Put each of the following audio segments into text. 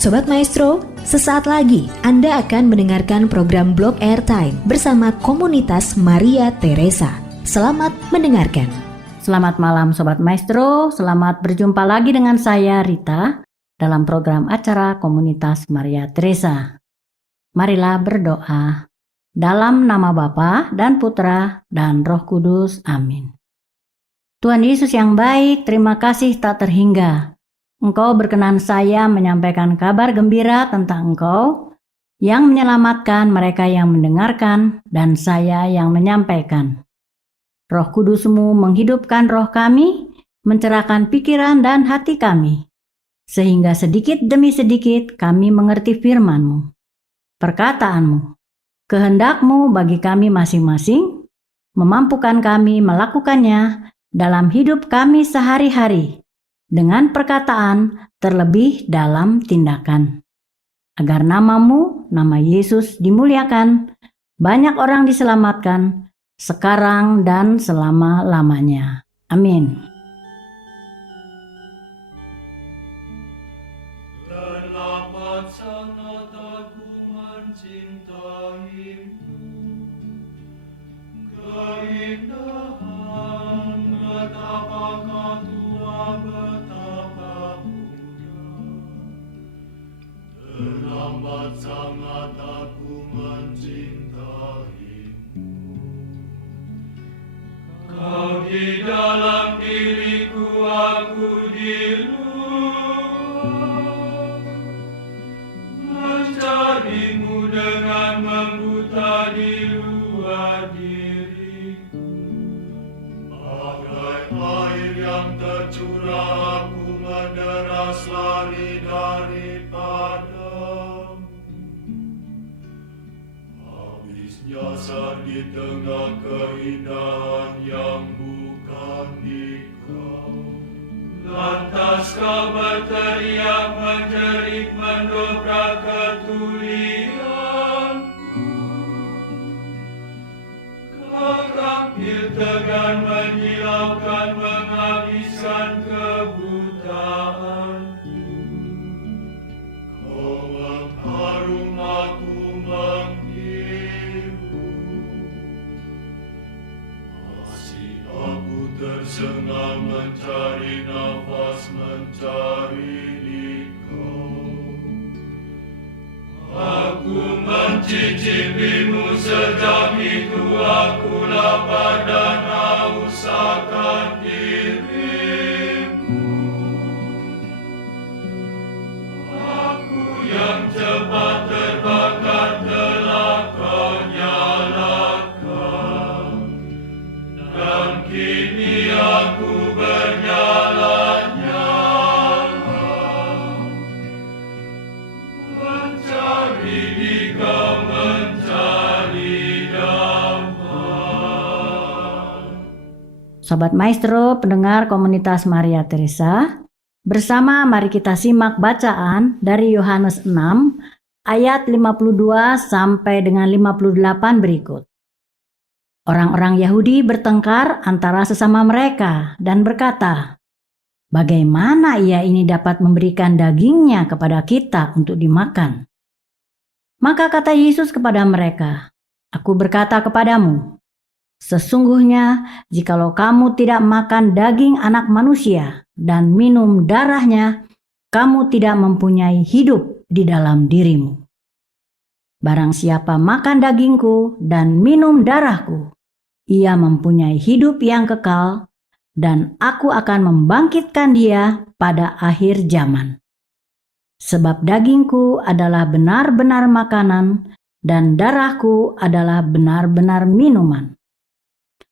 Sobat Maestro, sesaat lagi Anda akan mendengarkan program Blog Airtime bersama komunitas Maria Teresa. Selamat mendengarkan. Selamat malam Sobat Maestro, selamat berjumpa lagi dengan saya Rita dalam program acara komunitas Maria Teresa. Marilah berdoa. Dalam nama Bapa dan Putra dan Roh Kudus, amin. Tuhan Yesus yang baik, terima kasih tak terhingga. Engkau berkenan saya menyampaikan kabar gembira tentang Engkau yang menyelamatkan mereka yang mendengarkan dan saya yang menyampaikan. Roh Kudus-Mu menghidupkan roh kami, mencerahkan pikiran dan hati kami, sehingga sedikit demi sedikit kami mengerti firman-Mu, perkataan-Mu, kehendak-Mu bagi kami masing-masing, memampukan kami melakukannya dalam hidup kami sehari-hari, dengan perkataan terlebih dalam tindakan. Agar nama-Mu, nama Yesus dimuliakan, banyak orang diselamatkan, sekarang dan selama-lamanya. Amin. Terlambat sangat aku mencintaimu, keindahan betapakah tua betapa muda. Terlambat sangat aku mencintaimu, kau di dalam diriku, aku di luar. Mencarimu dengan membuta di luar diriku, bagai air yang tercurah aku menderas lari daripadamu. Habis nyasar di tengah keindahan yang bukan di kau. Lantas kau berteriak menjerit mendobrak ketulianku. Kau tampil tegar menyilaukan menghabiskan kebutaanku. Kau mengharum aku menghiru. Masih aku tersengal mencari nafas, mencari di kau. Aku mencicipimu, sejak itu aku lapar dan haus akan dirimu. Aku yang cepat terbakar telah kau nyalakan, dan kini aku bernyala-nyala, mencari di kau, mencari damai. Sobat Maestro, pendengar komunitas Maria Teresa, bersama mari kita simak bacaan dari Yohanes 6 ayat 52 sampai dengan 58 berikut. Orang-orang Yahudi bertengkar antara sesama mereka dan berkata, "Bagaimana ia ini dapat memberikan dagingnya kepada kita untuk dimakan?" Maka kata Yesus kepada mereka, "Aku berkata kepadamu, sesungguhnya jikalau kamu tidak makan daging anak manusia dan minum darahnya, kamu tidak mempunyai hidup di dalam dirimu. Barang siapa makan dagingku dan minum darahku, ia mempunyai hidup yang kekal, dan aku akan membangkitkan dia pada akhir zaman. Sebab dagingku adalah benar-benar makanan, dan darahku adalah benar-benar minuman.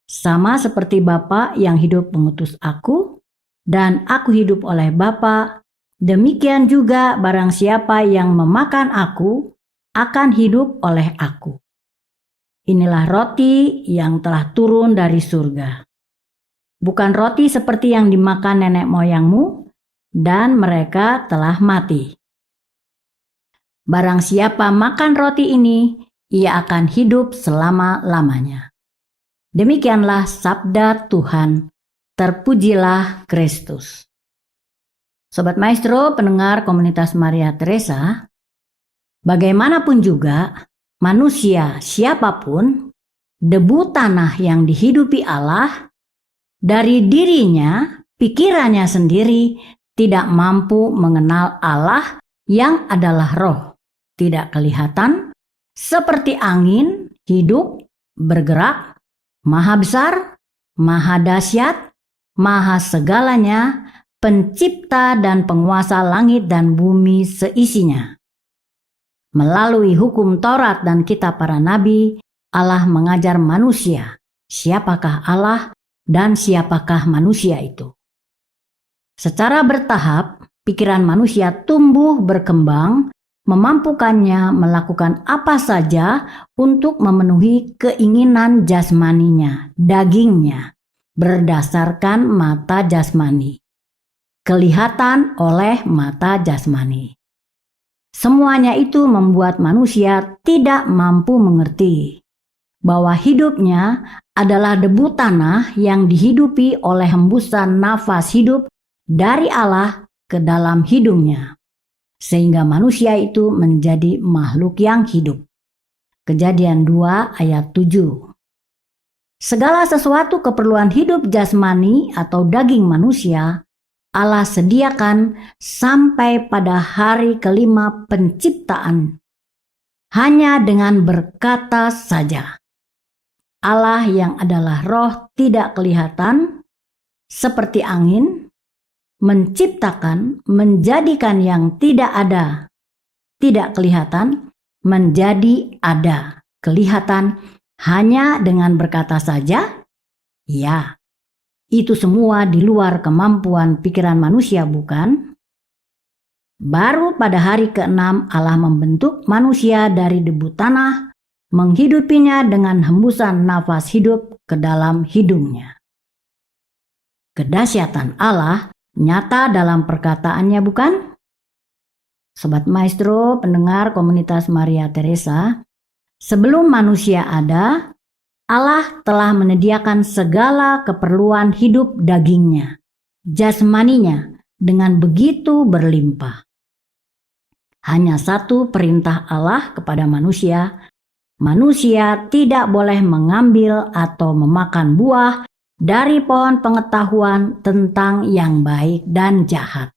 Sama seperti Bapa yang hidup mengutus aku, dan aku hidup oleh Bapa, demikian juga barang siapa yang memakan aku, akan hidup oleh aku. Inilah roti yang telah turun dari surga. Bukan roti seperti yang dimakan nenek moyangmu, dan mereka telah mati. Barang siapa makan roti ini, ia akan hidup selama-lamanya." Demikianlah sabda Tuhan. Terpujilah Kristus. Sobat Maestro, pendengar komunitas Maria Teresa, bagaimanapun juga manusia siapapun, debu tanah yang dihidupi Allah, dari dirinya, pikirannya sendiri tidak mampu mengenal Allah yang adalah roh, tidak kelihatan, seperti angin, hidup, bergerak, maha besar, maha dahsyat, maha segalanya, pencipta dan penguasa langit dan bumi seisinya. Melalui hukum Taurat dan kitab para nabi, Allah mengajar manusia siapakah Allah dan siapakah manusia itu. Secara bertahap, pikiran manusia tumbuh berkembang, memampukannya melakukan apa saja untuk memenuhi keinginan jasmaninya, dagingnya, berdasarkan mata jasmani. Kelihatan oleh mata jasmani. Semuanya itu membuat manusia tidak mampu mengerti bahwa hidupnya adalah debu tanah yang dihidupi oleh hembusan nafas hidup dari Allah ke dalam hidungnya, sehingga manusia itu menjadi makhluk yang hidup. Kejadian 2 ayat 7. Segala sesuatu keperluan hidup jasmani atau daging manusia Allah sediakan sampai pada hari kelima penciptaan. Hanya dengan berkata saja. Allah yang adalah roh tidak kelihatan, seperti angin, menciptakan, menjadikan yang tidak ada, tidak kelihatan, menjadi ada, kelihatan, hanya dengan berkata saja, ya. Itu semua di luar kemampuan pikiran manusia, bukan? Baru pada hari ke-6 Allah membentuk manusia dari debu tanah, menghidupinya dengan hembusan nafas hidup ke dalam hidungnya. Kedahsyatan Allah nyata dalam perkataannya, bukan? Sobat Maestro, pendengar komunitas Maria Teresa, sebelum manusia ada, Allah telah menyediakan segala keperluan hidup dagingnya, jasmaninya, dengan begitu berlimpah. Hanya satu perintah Allah kepada manusia, manusia tidak boleh mengambil atau memakan buah dari pohon pengetahuan tentang yang baik dan jahat.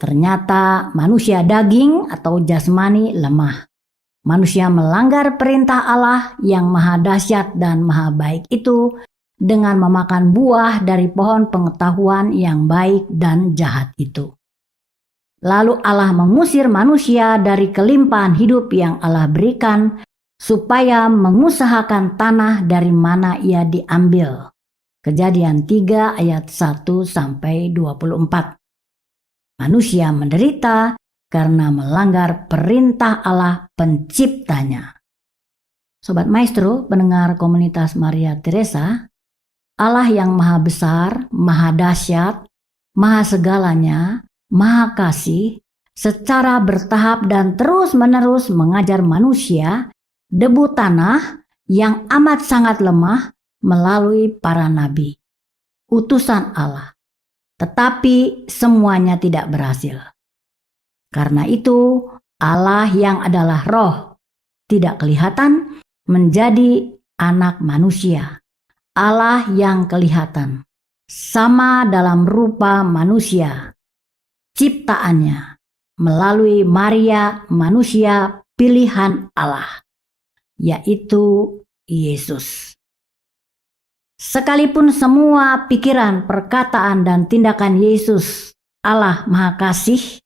Ternyata manusia daging atau jasmani lemah. Manusia melanggar perintah Allah yang maha dahsyat dan maha baik itu dengan memakan buah dari pohon pengetahuan yang baik dan jahat itu. Lalu Allah mengusir manusia dari kelimpahan hidup yang Allah berikan supaya mengusahakan tanah dari mana ia diambil. Kejadian 3 ayat 1-24. Manusia menderita karena melanggar perintah Allah penciptanya. Sobat Maestro, pendengar komunitas Maria Teresa, Allah yang maha besar, maha dahsyat, maha segalanya, maha kasih, secara bertahap dan terus-menerus mengajar manusia, debu tanah yang amat sangat lemah melalui para nabi, utusan Allah. Tetapi semuanya tidak berhasil. Karena itu, Allah yang adalah roh, tidak kelihatan, menjadi anak manusia. Allah yang kelihatan, sama dalam rupa manusia, ciptaannya, melalui Maria manusia pilihan Allah, yaitu Yesus. Sekalipun semua pikiran, perkataan, dan tindakan Yesus, Allah Maha Kasih,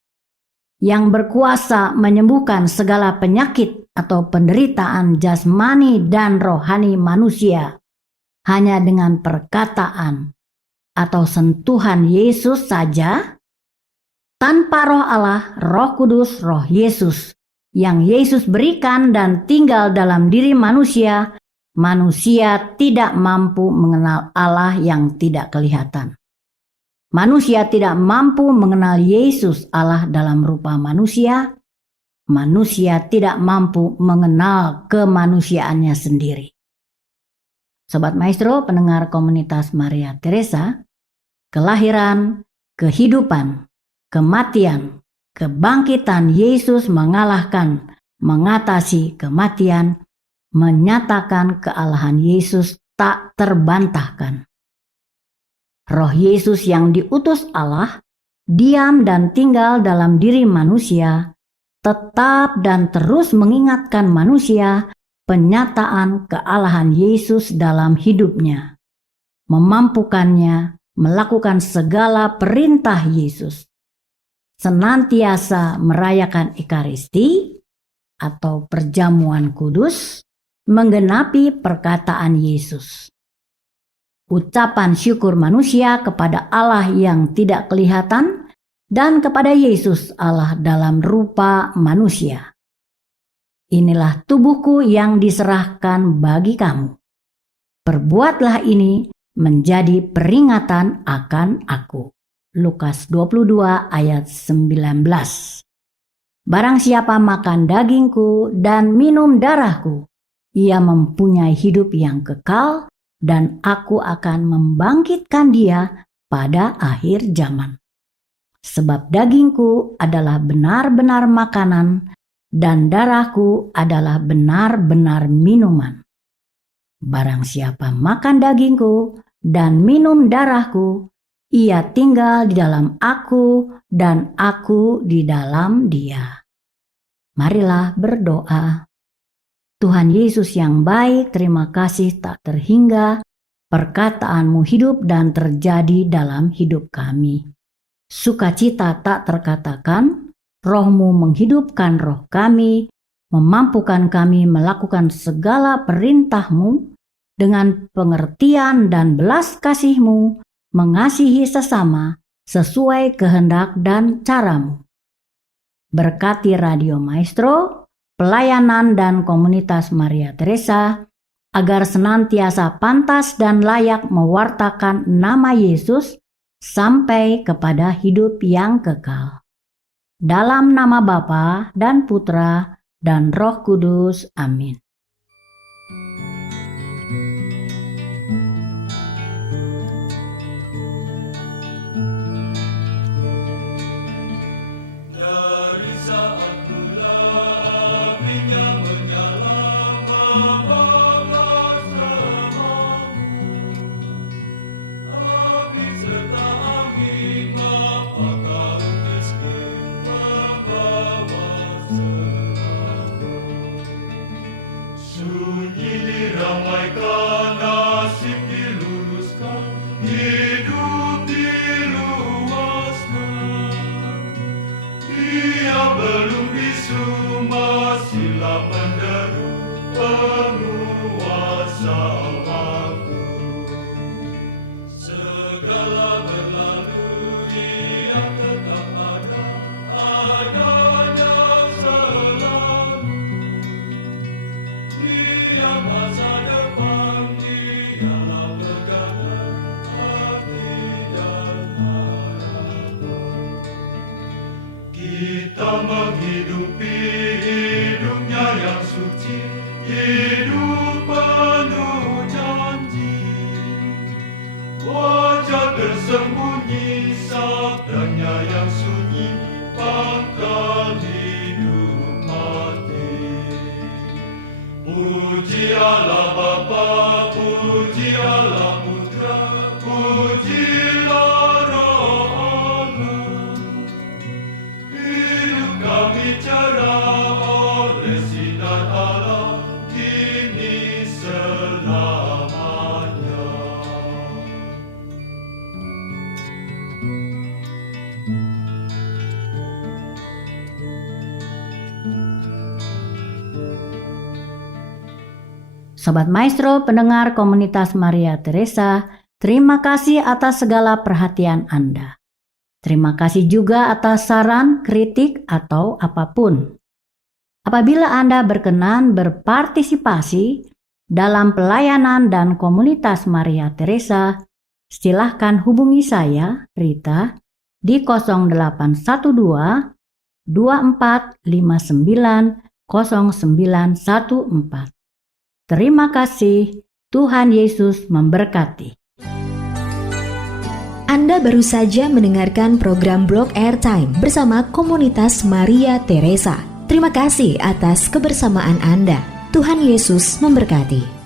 yang berkuasa menyembuhkan segala penyakit atau penderitaan jasmani dan rohani manusia hanya dengan perkataan atau sentuhan Yesus saja, tanpa roh Allah, roh kudus, roh Yesus yang Yesus berikan dan tinggal dalam diri manusia, manusia tidak mampu mengenal Allah yang tidak kelihatan. Manusia tidak mampu mengenal Yesus Allah dalam rupa manusia. Manusia tidak mampu mengenal kemanusiaannya sendiri. Sobat Maestro, pendengar komunitas Maria Teresa, kelahiran, kehidupan, kematian, kebangkitan Yesus mengatasi kematian, menyatakan kealahan Yesus tak terbantahkan. Roh Yesus yang diutus Allah diam dan tinggal dalam diri manusia, tetap dan terus mengingatkan manusia penyataan kealahan Yesus dalam hidupnya, memampukannya melakukan segala perintah Yesus, senantiasa merayakan Ekaristi atau perjamuan kudus, menggenapi perkataan Yesus. Ucapan syukur manusia kepada Allah yang tidak kelihatan dan kepada Yesus Allah dalam rupa manusia. Inilah tubuhku yang diserahkan bagi kamu. Perbuatlah ini menjadi peringatan akan aku. Lukas 22 ayat 19. Barang siapa makan dagingku dan minum darahku, ia mempunyai hidup yang kekal, dan aku akan membangkitkan dia pada akhir zaman. Sebab dagingku adalah benar-benar makanan, dan darahku adalah benar-benar minuman. Barang siapa makan dagingku dan minum darahku, ia tinggal di dalam aku dan aku di dalam dia. Marilah berdoa. Tuhan Yesus yang baik, terima kasih tak terhingga perkataan-Mu hidup dan terjadi dalam hidup kami. Sukacita tak terkatakan, Roh-Mu menghidupkan roh kami, memampukan kami melakukan segala perintah-Mu dengan pengertian dan belas kasih-Mu, mengasihi sesama sesuai kehendak dan cara-Mu. Berkati Radio Maestro, pelayanan dan komunitas Maria Teresa, agar senantiasa pantas dan layak mewartakan nama Yesus sampai kepada hidup yang kekal. Dalam nama Bapa dan Putra dan Roh Kudus. Amin. Kita menghidupi hidupnya yang suci, hidup penuh janji. Wajah tersembunyi, sabdanya yang sunyi, pangkal hidup mati. Puji Allah Bapa, puji Allah Putra, pujilah Roh Allah. Hidup kami cerah oleh sinar Allah, kini selamanya. Sobat Maestro, pendengar komunitas Maria Teresa, terima kasih atas segala perhatian Anda. Terima kasih juga atas saran, kritik, atau apapun. Apabila Anda berkenan berpartisipasi dalam pelayanan dan komunitas Maria Teresa, silahkan hubungi saya, Rita, di 0812 2459 0914. Terima kasih, Tuhan Yesus memberkati. Anda baru saja mendengarkan program Blog Airtime bersama komunitas Maria Teresa. Terima kasih atas kebersamaan Anda. Tuhan Yesus memberkati.